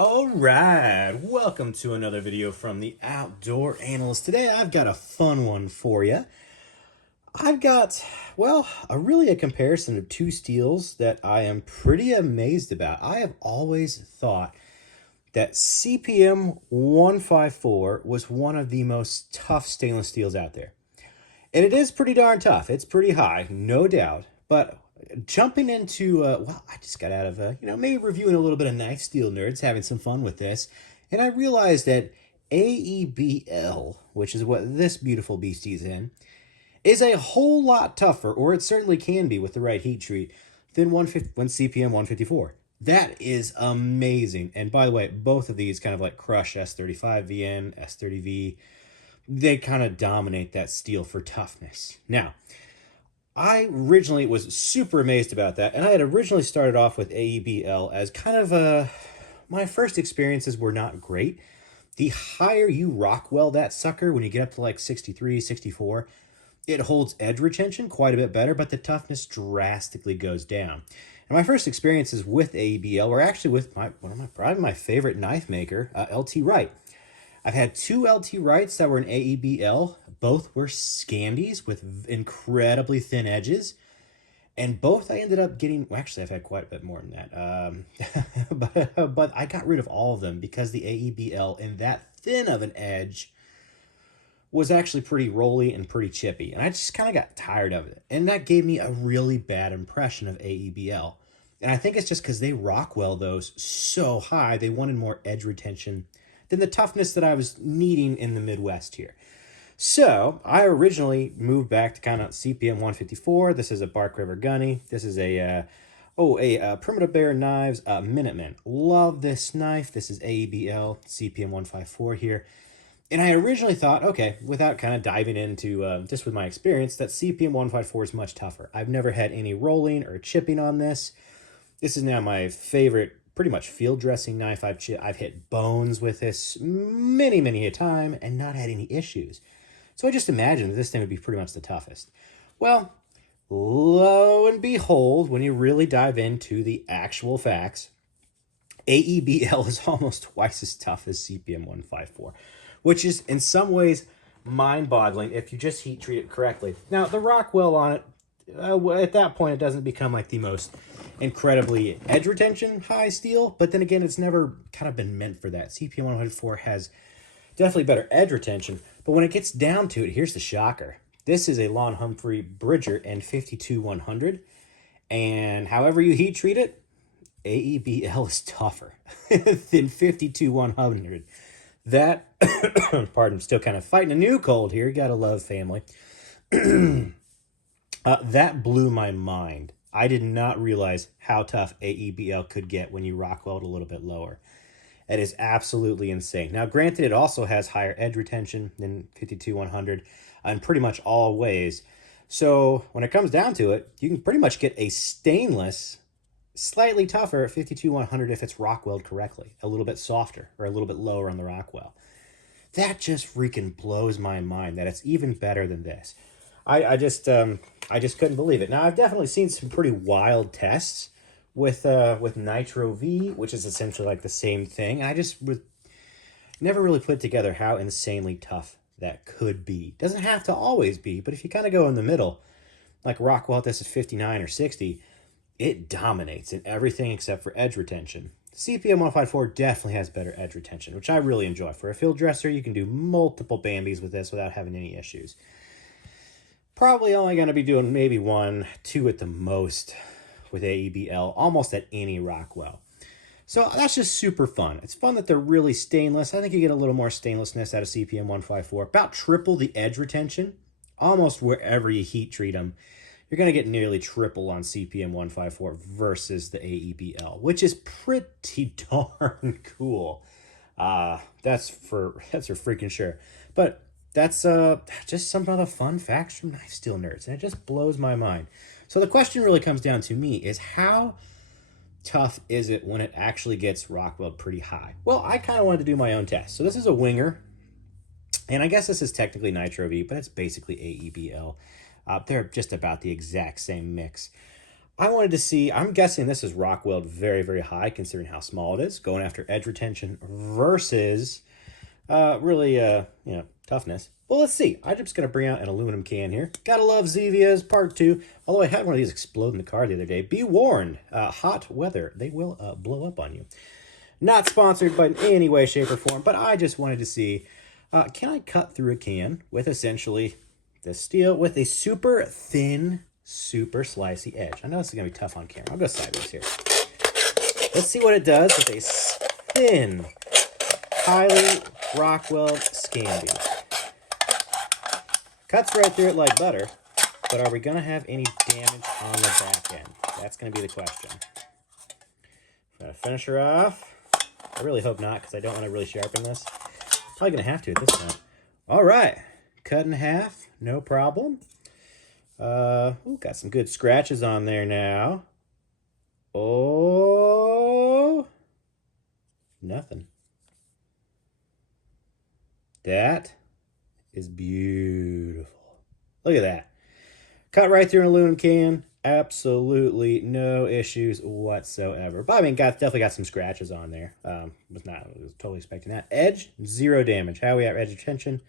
All right, welcome to another video from the Outdoor Analyst. Today I've got a fun one for you. I've got, well, a comparison of two steels that I am pretty amazed about. I have always thought that CPM 154 was one of the most tough stainless steels out there. And it is pretty darn tough. It's pretty high, no doubt. But jumping into, I just got out of, maybe reviewing a little bit of Knife Steel Nerds, having some fun with this. And I realized that AEB-L, which is what this beautiful beastie's in, is a whole lot tougher, or it certainly can be with the right heat treat, than CPM 154. That is amazing. And by the way, both of these kind of like crush S35VN, S30V. They kind of dominate that steel for toughness. Now, I originally was super amazed about that, and I had originally started off with AEB-L as kind of my first experiences were not great. The higher you rock weld that sucker, when you get up to like 63, 64, it holds edge retention quite a bit better, but the toughness drastically goes down. And my first experiences with AEB-L were actually with probably my favorite knife maker, LT Wright. I've had two LT Wrights that were in AEB-L. Both were Scandies with incredibly thin edges. And both I ended up getting, well, actually, I've had quite a bit more than that. But I got rid of all of them because the AEB-L in that thin of an edge was actually pretty rolly and pretty chippy. And I just kind of got tired of it. And that gave me a really bad impression of AEB-L. And I think it's just because they rock weld those so high, they wanted more edge retention than the toughness that I was needing in the Midwest here. So I originally moved back to kind of CPM 154. This is a Bark River Gunny. This is a Primitive Bear Knives Minuteman. Love this knife. This is AEB-L CPM 154 here. And I originally thought, okay, without kind of diving into just with my experience, that CPM 154 is much tougher. I've never had any rolling or chipping on this. This is now my favorite pretty much field dressing knife. I've hit bones with this many a time and not had any issues. So I just imagined that this thing would be pretty much the toughest. Well, lo and behold, when you really dive into the actual facts, AEB-L is almost twice as tough as CPM 154, which is in some ways mind-boggling if you just heat treat it correctly. Now, the Rockwell on it, at that point, it doesn't become like the most incredibly edge retention high steel, but then again, it's never kind of been meant for that. CPM 104 has definitely better edge retention, but when it gets down to it, here's the shocker. This is a Lon Humphrey Bridger N52-100, and however you heat treat it, AEB-L is tougher than 52-100. That, pardon, I'm still kind of fighting a new cold here. You gotta love family. That blew my mind. I did not realize how tough AEB-L could get when you rock weld a little bit lower. It is absolutely insane. Now, granted, it also has higher edge retention than 52-100 in pretty much all ways. So when it comes down to it, you can pretty much get a stainless, slightly tougher 52-100 if it's rock weld correctly, a little bit softer or a little bit lower on the rock weld. That just freaking blows my mind that it's even better than this. I just couldn't believe it. Now, I've definitely seen some pretty wild tests with Nitro V, which is essentially like the same thing. I just never really put together how insanely tough that could be. Doesn't have to always be, but if you kind of go in the middle, like Rockwell, this is 59 or 60, it dominates in everything except for edge retention. CPM 154 definitely has better edge retention, which I really enjoy. For a field dresser, you can do multiple Bambis with this without having any issues. Probably only going to be doing maybe 1, 2 at the most with AEB-L, almost at any Rockwell. So that's just super fun. It's fun that they're really stainless. I think you get a little more stainlessness out of CPM 154. About triple the edge retention, almost wherever you heat treat them. You're going to get nearly triple on CPM 154 versus the AEB-L, which is pretty darn cool. That's for freaking sure. But that's just some of the fun facts from Knife Steel Nerds, and it just blows my mind. So the question really comes down to me is how tough is it when it actually gets rock weld pretty high? Well, I kind of wanted to do my own test. So this is a Winger, and I guess this is technically Nitro V, but it's basically AEB-L. They're just about the exact same mix. I wanted to see, I'm guessing this is Rockwell very, very high considering how small it is, going after edge retention versus really, toughness. Well, let's see. I'm just going to bring out an aluminum can here. Gotta love Zevias Part 2. Although I had one of these explode in the car the other day. Be warned, hot weather, they will blow up on you. Not sponsored by in any way, shape, or form, but I just wanted to see, can I cut through a can with essentially this steel with a super thin, super slicey edge? I know this is going to be tough on camera. I'll go sideways here. Let's see what it does with a thin, highly Rockwell Scandi. Cuts right through it like butter, but are we going to have any damage on the back end? That's going to be the question. I'm going to finish her off. I really hope not, because I don't want to really sharpen this. Probably going to have to at this point. All right. Cut in half. No problem. Ooh, got some good scratches on there now. Oh. Nothing. That is beautiful. Look at that. Cut right through an aluminum can. Absolutely no issues whatsoever. But I mean, definitely got some scratches on there. Was totally expecting that. Edge, 0 damage. How are we at edge retention?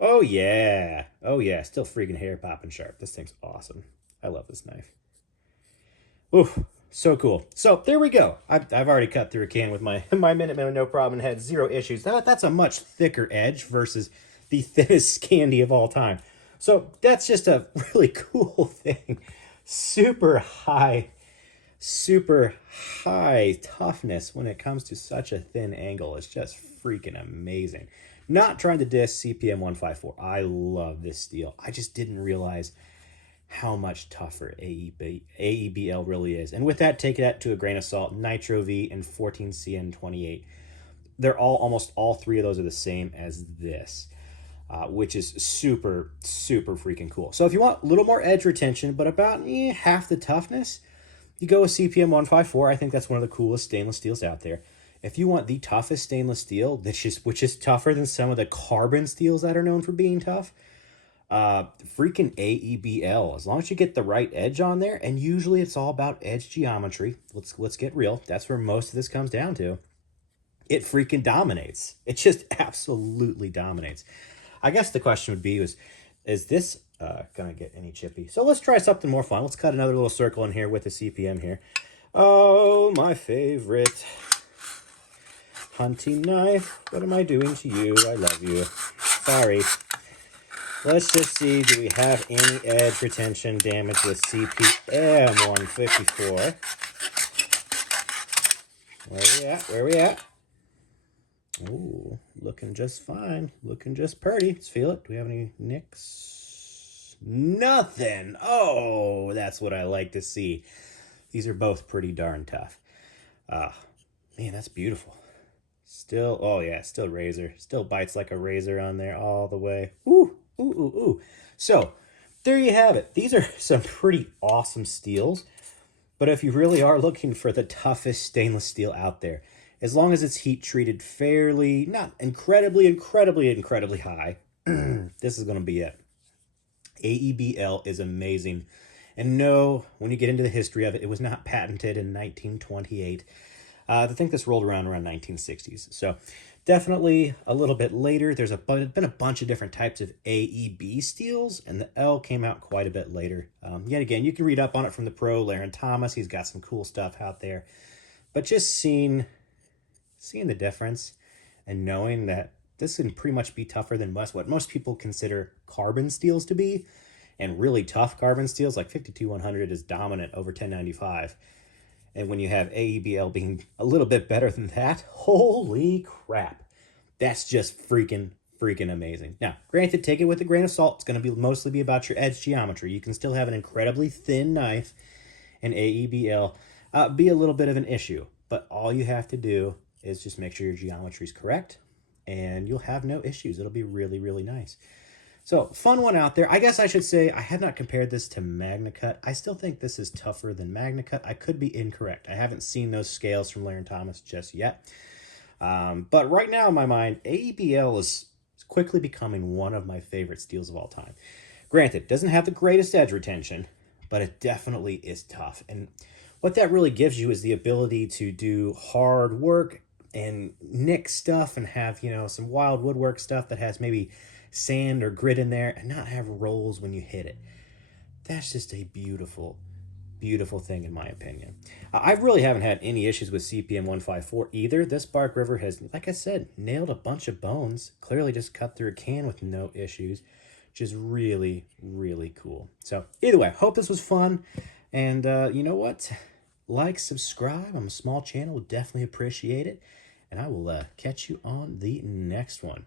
Oh yeah. Oh yeah. Still freaking hair popping sharp. This thing's awesome. I love this knife. Ooh, so cool. So there we go. I've already cut through a can with my Minuteman, no problem, and had 0 issues. That's a much thicker edge versus the thinnest Scandi of all time. So that's just a really cool thing. Super high toughness when it comes to such a thin angle. It's just freaking amazing. Not trying to diss CPM 154. I love this steel. I just didn't realize how much tougher AEB-L really is. And with that, take that to a grain of salt. Nitro V and 14CN28. They're almost all 3 of those are the same as this. Which is super, super freaking cool. So if you want a little more edge retention, but about half the toughness, you go with CPM 154. I think that's one of the coolest stainless steels out there. If you want the toughest stainless steel, which is tougher than some of the carbon steels that are known for being tough, freaking AEB-L. As long as you get the right edge on there, and usually it's all about edge geometry. Let's get real. That's where most of this comes down to. It freaking dominates. It just absolutely dominates. I guess the question would be, is this going to get any chippy? So let's try something more fun. Let's cut another little circle in here with the CPM here. Oh, my favorite hunting knife. What am I doing to you? I love you. Sorry. Let's just see, do we have any edge retention damage with CPM 154? Where we at? Where we at? Ooh, looking just fine. Looking just purty. Let's feel it. Do we have any nicks? Nothing. Oh, that's what I like to see. These are both pretty darn tough. Man, that's beautiful. Still, oh yeah, still razor. Still bites like a razor on there all the way. Ooh, ooh, ooh, ooh. So, there you have it. These are some pretty awesome steels. But if you really are looking for the toughest stainless steel out there, as long as it's heat treated fairly, not incredibly high, this is going to be it. AEB-L is amazing. And no, when you get into the history of it, it was not patented in 1928. I think this rolled around 1960s. So definitely a little bit later. There's been a bunch of different types of AEB steels, and the L came out quite a bit later. Yet again, you can read up on it from the pro, Laren Thomas. He's got some cool stuff out there. But just seeing the difference and knowing that this can pretty much be tougher than what most people consider carbon steels to be, and really tough carbon steels like 52100 is dominant over 1095. And when you have AEB-L being a little bit better than that, holy crap. That's just freaking amazing. Now, granted, take it with a grain of salt. It's going to mostly be about your edge geometry. You can still have an incredibly thin knife and AEB-L be a little bit of an issue. But all you have to do is just make sure your geometry is correct, and you'll have no issues. It'll be really, really nice. So, fun one out there. I guess I should say I have not compared this to MagnaCut. I still think this is tougher than MagnaCut. I could be incorrect. I haven't seen those scales from Laren Thomas just yet. But right now in my mind, AEB-L is quickly becoming one of my favorite steels of all time. Granted, doesn't have the greatest edge retention, but it definitely is tough. And what that really gives you is the ability to do hard work and nick stuff and have, you know, some wild woodwork stuff that has maybe sand or grit in there and not have rolls when you hit it. That's just a beautiful, beautiful thing in my opinion. I really haven't had any issues with CPM 154 either. This Bark River has, like I said, nailed a bunch of bones. Clearly just cut through a can with no issues, which is really, really cool. So either way, hope this was fun. And you know what? Like, subscribe. I'm a small channel, would definitely appreciate it. And I will catch you on the next one.